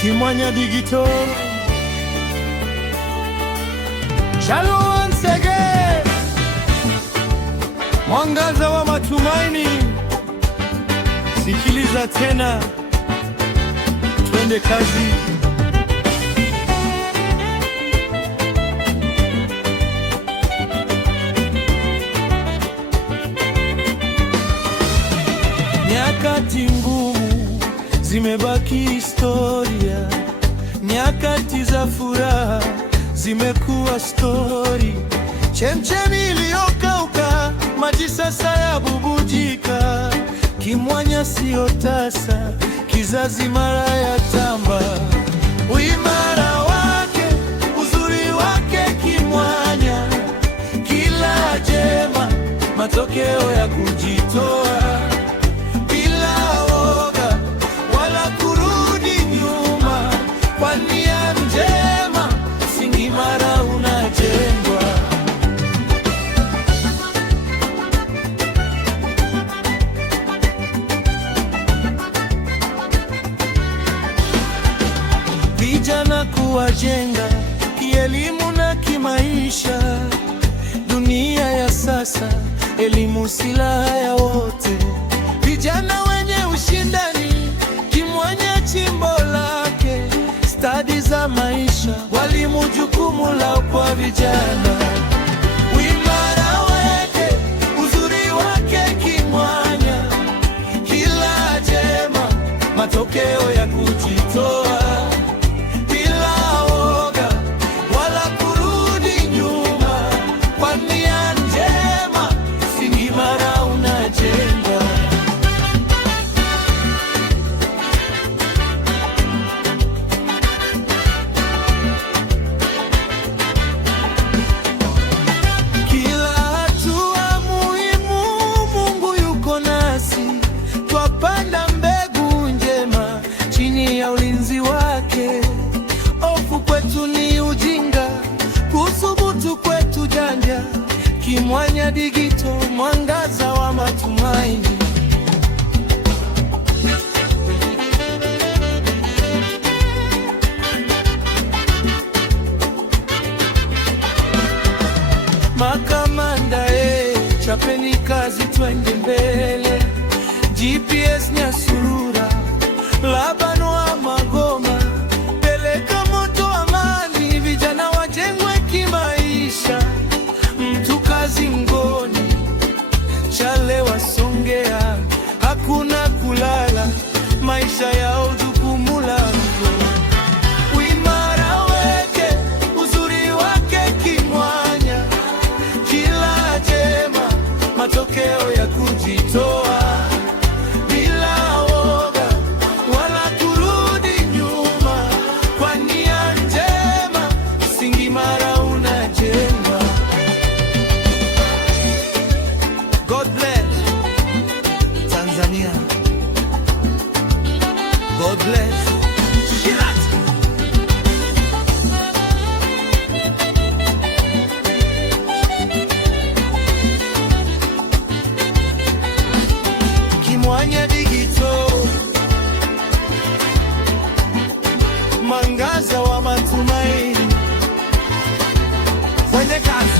Kimwanya Digital. Shalom once again. Mwangaza wa matumaini. Sikiliza tena, twende kazi. Nyakati ngumu zimebaki historia, nyakati za furaha zimekuwa stori. Chemchemi iliyokauka, maji sasa yabubujika. Kimwanya sio tasa, kizazi mara ya tamba. Uimara wake, uzuri wake Kimwanya, kila jema matokeo ya kujitoa. Vijana kuwajenga kielimu na kimaisha. Dunia ya sasa, elimu silaha ya wote. Vijana wenye ushindani, Kimwanya chimbo lake. Stadi za maisha, walimu jukumu lao kwa vijana. Uimara wake, uzuri wake Kimwanya, kila jema matokeo ya kujitoa. Kimwanya Digital, mwangaza wa matumaini. Makamanda chapeni kazi, twende mbele. GPS Nyasurura, Laban wa Magoma, peleka moto amani. Vijana wajengwe kimaisha, kazi Ngoni, Chale wa Songea, hakuna kulala, maisha yao jukumu langu. Uimara wake, uzuri wake Kimwanya, kila jema matokeo ya kujitoa. Bila woga wala kurudi nyuma, kwa nia njema msingi imara unajengwa. God bless Tanzania. God bless Shirat. Kimwanya Digital, mwangaza wa matumaini. Kwenye kazi.